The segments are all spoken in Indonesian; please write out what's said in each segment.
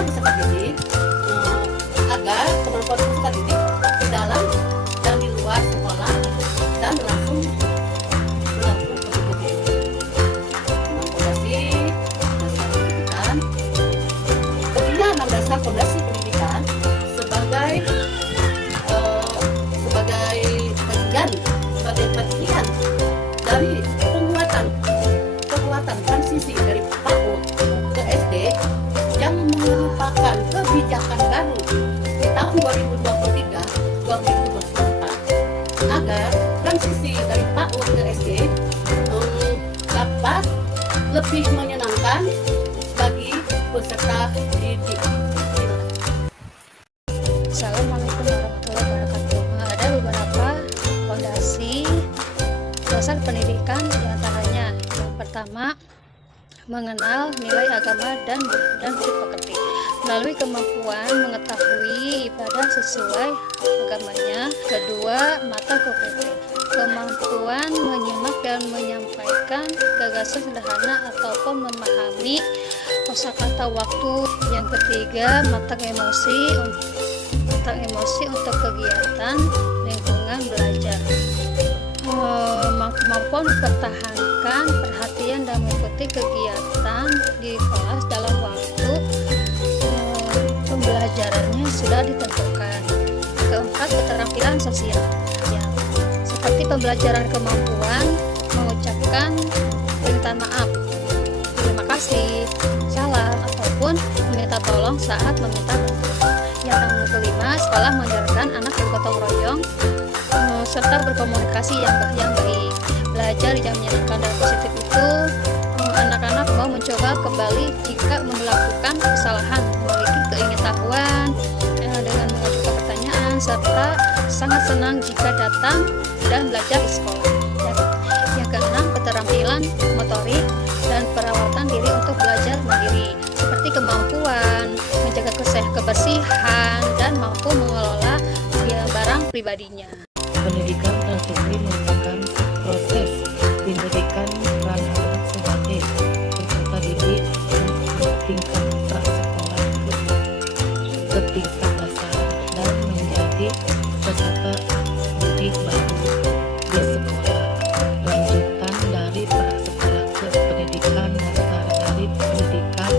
kemampuan peserta didik agar kemampuan peserta didik di dalam dan di luar sekolah dan langsung dasar fondasi pendidikan sebagai bagian dari penguatan transisi dari PAUD ke SD yang merupakan kebijakan baru di tahun 2023-2024 agar transisi dari PAUD ke SD dapat lebih menyenangkan bagi peserta didik. Assalamualaikum warahmatullahi wabarakatuh. Ada beberapa fondasi dasar pendidikan, diantaranya yang pertama mengenal nilai agama dan budi pekerti melalui kemampuan mengetahui ibadah sesuai agamanya. Kedua, mata kognitif, kemampuan menyimak dan menyampaikan gagasan sederhana ataupun memahami kosakata waktu. Yang ketiga, mata emosi untuk kegiatan lingkungan belajar. Kemampuan mempertahankan perhatian dan mengikuti kegiatan di kelas dalam waktu pembelajarannya sudah ditentukan. Keempat, keterampilan sosial, ya, seperti pembelajaran kemampuan mengucapkan permintaan maaf, terima kasih, salam, ataupun meminta tolong saat meminta bantuan. Yang kelima, sekolah mengajarkan anak bergotong royong serta berkomunikasi yang baik. Belajar yang menyenangkan dan positif itu anak-anak mau mencoba kembali jika melakukan kesalahan, memiliki keingetahuan dengan mengajukan pertanyaan, serta sangat senang jika datang dan belajar di sekolah. Yang keenam, keterampilan motorik dan perawatan diri untuk belajar mandiri, seperti kemampuan menjaga kebersihan dan mampu mengelola barang pribadinya. Pendidikan transisi merupakan proses pendidikan peran anak sebagai peserta didik tingkat prasekolah ke tingkat dasar dan menjadi peserta didik baru di sekolah. Lanjutan dari prasekolah ke pendidikan dasar, dari pendidikan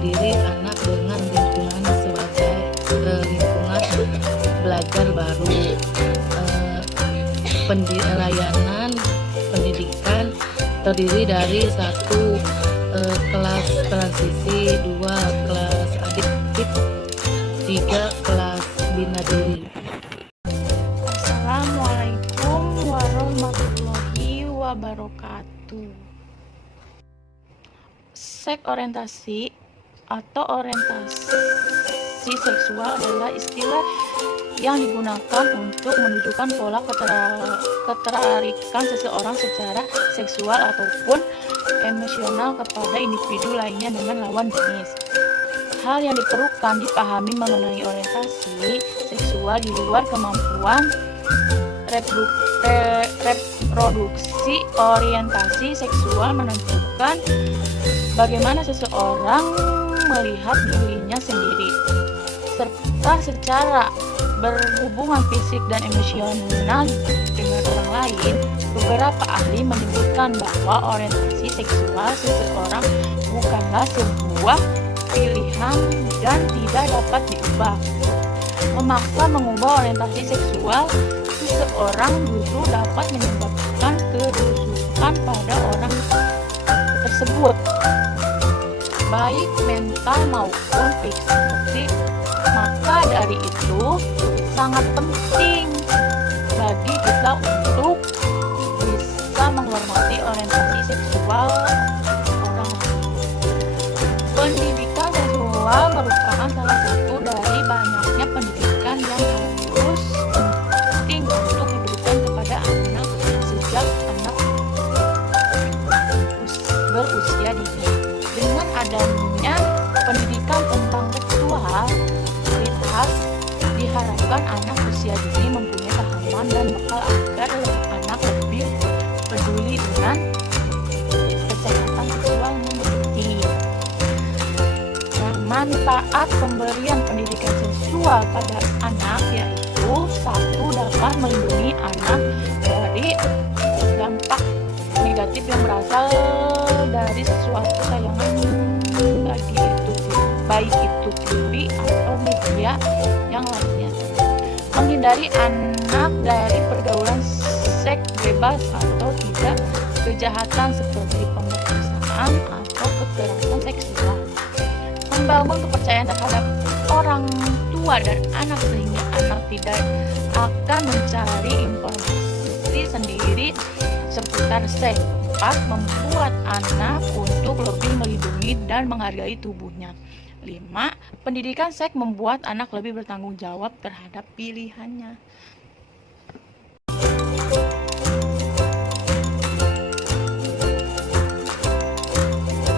diri anak dengan lingkungan sebagai lingkungan belajar baru. Layanan pendidikan terdiri dari 1 kelas transisi, 2 kelas adiktif, 3 kelas bina diri. Assalamualaikum warahmatullahi wabarakatuh. Seks orientasi atau orientasi seksual adalah istilah yang digunakan untuk menunjukkan pola ketertarikan seseorang secara seksual ataupun emosional kepada individu lainnya dengan lawan jenis. Hal yang diperlukan dipahami mengenai orientasi seksual di luar kemampuan reproduksi. Orientasi seksual menentukan bagaimana seseorang melihat dirinya sendiri, serta secara berhubungan fisik dan emosional dengan orang lain. Beberapa ahli menyebutkan bahwa orientasi seksual seseorang bukanlah sebuah pilihan dan tidak dapat diubah. Memaksa mengubah orientasi seksual seseorang justru dapat menyebabkan kerusakan pada orang tersebut, baik mental maupun fisik. Maka dari itu sangat penting bagi kita untuk bisa menghormati orientasi seksual orang lain. Pendidikan seksual merupakan salah satu dari banyaknya pendidikan yang harus penting untuk diberikan kepada anak sejak anak berusia dini. Dengan adanya pendidikan tentang seksualitas, diharapkan anak usia dini mempunyai pemahaman dan bekal agar anak lebih peduli dengan kesehatan seksual yang berarti. Manfaat pemberian pendidikan seksual pada anak yaitu: 1. Dapat melindungi anak dari dampak negatif yang berasal dari sesuatu tayangan baik itu TV atau media yang lainnya. Menghindari anak dari pergaulan seks bebas atau tidak kejahatan seperti pemerkosaan atau kekerasan seksual. Membangun kepercayaan terhadap orang tua dan anak sehingga anak tidak akan mencari informasi sendiri seputar seks. 4. Membuat anak untuk lebih melindungi dan menghargai tubuhnya. 5. Pendidikan seks membuat anak lebih bertanggung jawab terhadap pilihannya.